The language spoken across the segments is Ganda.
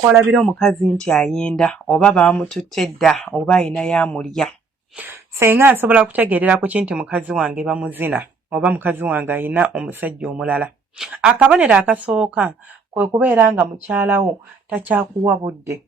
kolabira omukazi nti ayenda oba baamututte dda oba ayina yamulya. Senga nsobola kutegeerera ku kinti mukazi wange bamuzina oba mukazi wange ayina omusajja omulala. Akabonero akasooka kwe kubeera nga mukyalawo takyakuwa budde.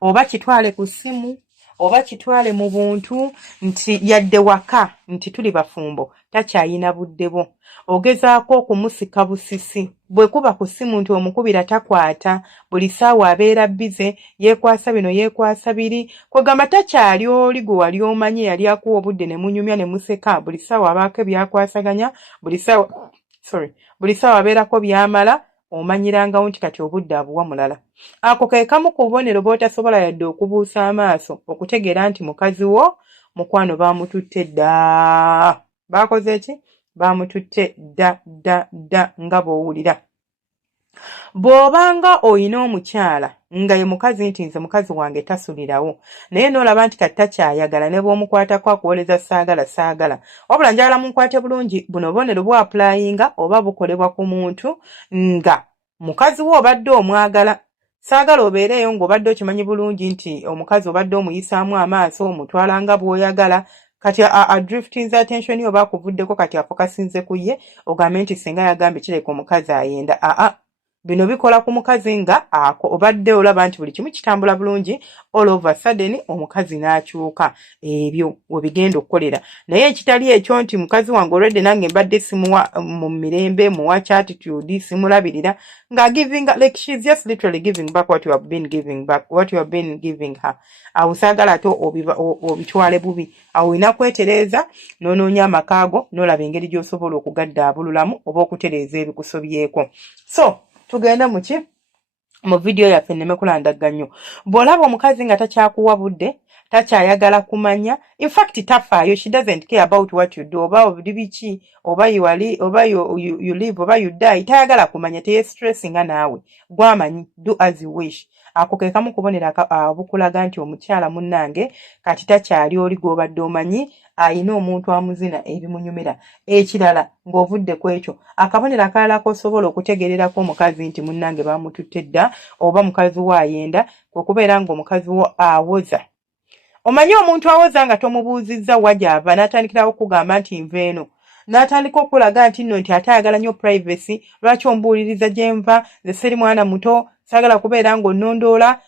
Oba kitwale ku ssimu oba kitwale mu buntu nti yadde waka nti tuli bafumbo takyayina budde bwo. Ogezaako okumusika busisi. Bwe kuba ku ssimu nti omukubira takwata, buli ssaawa abeera bize, yeekwasa bino yeekwasa biri, kwegamba takyali oli gwe wali omanye yali akuwa obudde ne munyumya ne museka, buli ssaawa abaako byakwasaganya, buli ssaawa abeerako byamala, omanyirangawo nti kati obudde abuwa mulala. Ako ke kamu ku bubonero bw'otasobola yadde okubuusa amaaso okutegeera nti mukazi wo mukwano baamututte dda. Baakoze ki? Baamututte dda nga bw'owulira. Bw'obanga oyina omukyala nga ye mukazi nti nze mukazi wange tasulirawo naye n'olaba nti kati takyayagala ne bw'omukwatako akuwoleza saagala wabula njagala munkwate bulungi, buno obubonero bw'apulayinga oba bukolebwa ku muntu nga mukazi wo obadde omwagala. Saagala obeereeyo ng'obadde okimanyi bulungi nti omukazi obadde omuyisaamu amaaso omutwala nga bw'oyagala, kati adriftinze attention yo oba akuvuddeko kati afokasinze ku ye ogambe nti singa yagambye kireka omukazi ayenda. Bino bikola ku mukazi nga obadde olaba nti buli kimu kitambula bulungi, all of a sudden omukazi n'akyuka. Ebyo webigenda okukolera. Naye ekitali ekyo nti mukazi wange already nange mbadde simuwa mu mirembe muwa attitude simulabirira nga giving like she's just literally giving back what you have been giving her. Awo saagala ate obitwale bubi. Awo olina kwetereeza n'onoonya amakaago n'olaba engeri gy'osobola okugaddaabululamu oba okutereeza ebikusobyeko. So tugenda mu video yaffe nneme kulanda nnyo. Bw'olaba omukazi nga takyakuwa budde, takyayagala kumanya, in fact tafaayo, she doesn't care about what you do, oba obuli biki, oba you live, oba you die, tayagala kumanya, teye stress nga naawe. Gwamanyi, do as you wish. Ako ke kamu kubonera obukulaga nti omukyala munnange kati takyali oli gw'obadde omanyi ayina omuntu amuzina ebimunyumira. Ekirala ng'ovudde ku ekyo, akabonero akalala k'osobola okutegererako omukazi nti munnange baamututte dda oba mukazi wo ayenda, kwe kubeera ng'omukazi wo awoza. Omanyi omuntu awoza nga tomubuuzizza wa gy'ava n'atandikirawo okugamba nti nva eno, n'atandika okulaga nti nno nti ate ayagala nnyo privacy, lwaki ombuuliriza gye nva, nze siri mwana muto, saagala kubeera ng'onnondoola.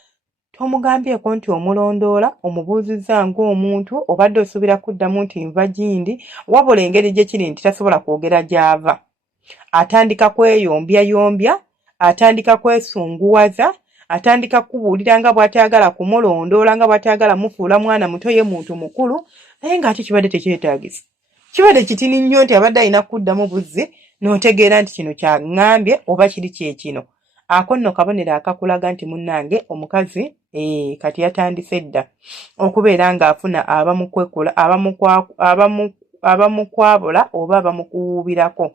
Tomugambyeko nti omulondoola, omubuuzizza ng'omuntu obadde osuubira kuddamu nti nva gindi, wabula engeri gye kiri nti tasobola kwogera gy'ava. Atandika kweyombya, atandika kwesunguwaza, atandika kubuulira nga bw'atayagala kumulondoola, nga bw'atayagala mufuula mwana muto ye muntu mukulu, naye ng'ate kibadde tekyetaagisa. Kibadde kitini nnyo nti abadde alina kuddamu buzzi n'otegeera nti kino kyaŋŋambye oba kiri kyekino. Ako nno kabonero akakulaga nti munnange omukazi kati yatandise dda okubeera ng'afuna abamukwabula oba abamukuubirako.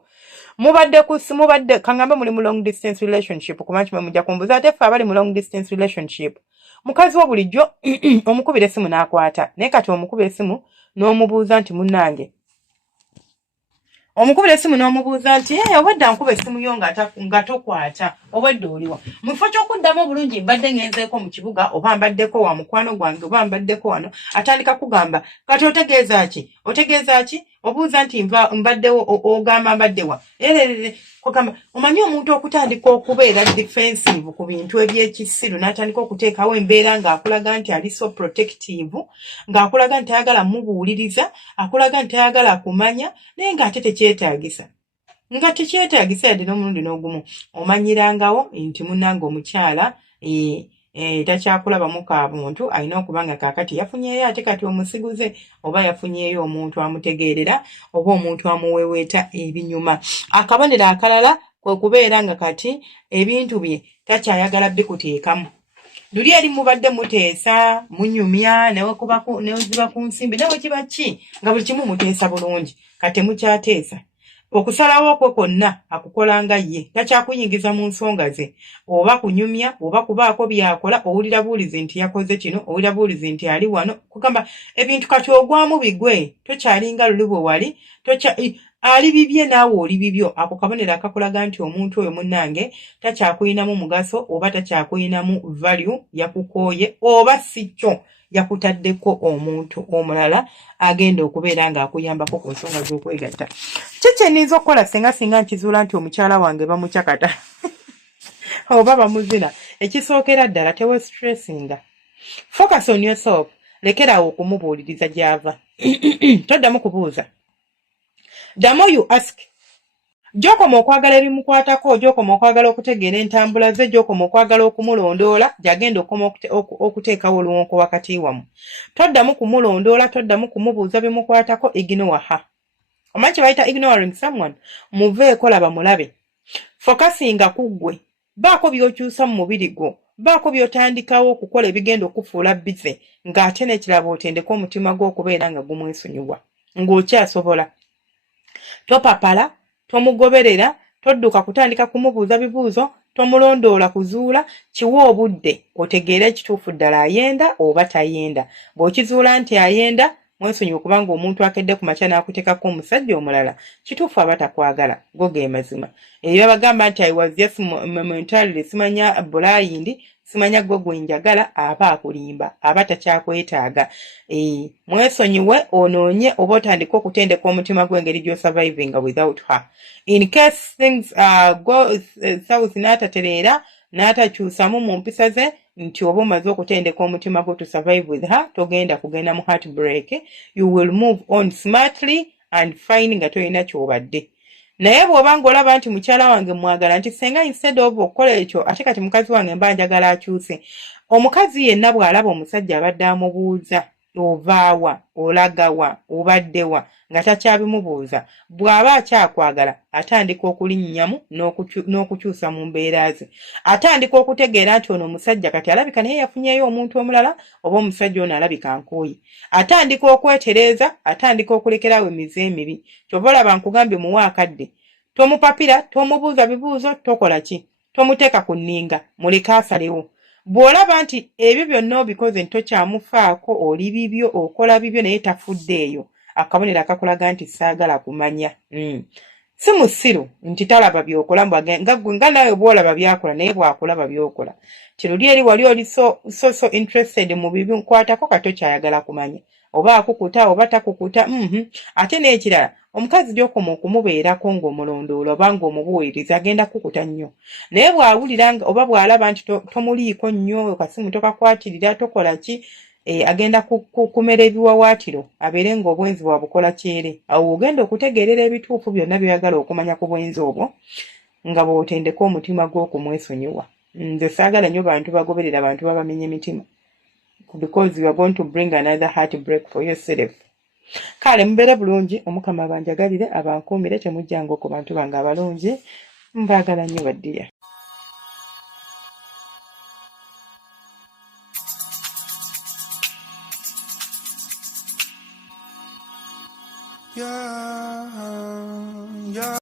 Mubadde kangambe muli mu long distance relationship, kumanyi mujja kumbuza ate ffe abali mu long distance relationship. Mukazi wo bulijjo omukubira essimu n'akwata, naye kati omukubira essimu n'omubuuza nti munnange, omukubira essimu n'omubuuza nti obadde ankuba essimu yo nga tokwata, obadde oliwa. Mu kifo ky'okuddamu obulungi mbadde ngenzeeko mu kibuga oba mbaddeko wa mukwano gwange oba mbaddeko wano, atandika kugamba kati otegeeza ki? Obuuza nti mbaddewo, ogamba mbaddewa. Kugamba omanyi omuntu okutandika okubeera defensive ku bintu eby'ekisiru n'atandika okuteekawo embeera ng'akulaga nti ali so protective, ng'akulaga nti tayagala mubuuliriza, akulaga nti tayagala kumanya, naye ng'ate tekyetaagisa. Nga tekyetaagisa yadde n'omulundi n'ogumu. Omanyirangawo nti munnange omukyala takyakulabamu ka muntu, alina okuba nga kaakati yafunyeeyo ate kati omusiguze oba yafunyeeyo omuntu amutegeerera oba omuntu amuweweeta ebinyuma. Akabonero akalala kwe kubeera nga kati ebintu bye takyayagala bikuteekamu. Luli eri mubadde muteesa, munyumya, neweziba ku nsimbi, newe kiba ki nga buli kimu muteesa bulungi, kati temukyateesa. okusalawo kwo kwonna akukola nga ye, takyakuyingiza mu nsonga ze, oba kunyumya oba kubaako byakola, owulira buulizi nti yakoze kino, owulira buulizi nti ali wano, kugamba ebintu kati ogwamu bigwe, tokyalinga luli bwe wali, ali bibye naawe oli bibyo. Ako kabonero akakulaga nti omuntu oyo munnange takyakuyinamu mugaso oba takyakuyinamu value, yakukooye oba si kyo yakutaddeko omuntu omulala agenda okubeera ng'akuyambako ku nsonga z'okwegatta. Kiki nninza okukola singa nkizuula nti omukyala wange bamucakata oba bamuzina? Ekisookera ddala tewe stressinga. Focus on yourself. Lekerawo okumubuuliriza gy'ava. Toddamu kubuuza. The more you ask, gy'okoma okwagala ebimukwatako, gy'okoma okwagala okutegeera entambula ze, gy'okoma okwagala okumulondoola, gy'agenda okoma okuteekawo oluwonko wakati wamu. Toddamu kumulondoola, toddamu kumubuuza bimukwatako, ignore her. Omanyi kye bayita ignoring someone? Muveeko laba mulabe. Focusinga ku ggwe. Baako by'okyusa mu mubiri gwo. Baako by'otandikawo okukola ebigenda okufuula bize, ng'ate n'ekirabo otendeka omutima gwo okubeera nga gumwesonyiwa, ng'okyasobola. Topapala, tomugoberera, todduka kutandika kumubuuza bibuuzo, tomulondoola kuzuula, kiwe obudde otegeera ekituufu ddala ayenda oba tayenda. Bw'okizuula nti ayenda, mwesonyiwe kubanga omuntu akedde ku makya n'akuteekako omusajja omulala, kituufu aba takwagala, go ge mazima. Ebyo bagamba nti I was just momentarily, simanya bulayindi, simanya gwe gwenjagala, aba akulimba, aba takyakwetaaga. Mwesonyiwe onoonye oba otandika okutendeka omutima gw'engeri gy'osurvivinga without her. In case things go south n'atatereera n'atakyusamu mu mpisa ze, nti oba omaze okutendeka omutima gwo to survive with her, togenda kugenda mu heartbreak. You will move on smartly and fine nga tolina ky'obadde. Naye bw'oba ng'olaba nti mukyala wange mwagala, nti senga instead of okukola ekyo ate kati mukazi wange mba njagala akyuse. Omukazi yenna bw'alaba omusajja abadde amubuuza ovaawa, olagawa, obaddewa nga takyabimubuuza, bw'aba akyakwagala atandika okulinnyamu n'okukyusa mu mbeera ze. Atandika okutegeera nti ono omusajja kati alabika naye yafunyeyo omuntu omulala, oba omusajja ono alabika nkooye. Atandika okwetereeza, atandika okulekerawo emize emibi. Kyova olaba nkugambye muwe akadde. Tomupapira, tomubuuza bibuuzo, tokola ki? Tomuteeka ku nninga, muleke asalewo. Bw'olaba nti ebyo byonna obikoze ntokyamufaako, oli bibyo, okola bibyo naye tafuddeeyo, akabonero akakulaga nti saagala kumanya. Si musiru nti talaba byokola nga nawe bw'olaba byakola naye bw'akulaba byokola. Kiruli eri wali oli so interested mu bimukwatako kati okyayagala kumanya. Oba akukuta oba takukuta. Ate n'ekirala, omukazi gy'okoma okumubeerako ng'omulondoola oba ng'omubuuliriza agenda kukuta nnyo. Naye bw'awulira oba bw'alaba nti tomuliiko nnyo, kasimu tokakwatirira, tokola ki, agenda kumera ebiwawaatiro, abeere ng'obwenzi bwabukola kyere. Awo ogenda okutegeerera ebituufu byonna by'oyagala okumanya ku bwenzi obwo, nga bw'otendeka omutima gw'okumwesonyiwa. Nze saagala nnyo bantu bagoberera abantu babamenya emitima, because you are going to bring another heartbreak for yourself. Kale mbeere bulungi, Omukama abanjagalire, abankuumire, temujjanga ku bantu bange abalungi. Mbaagala nnyo baddiya. Yeah.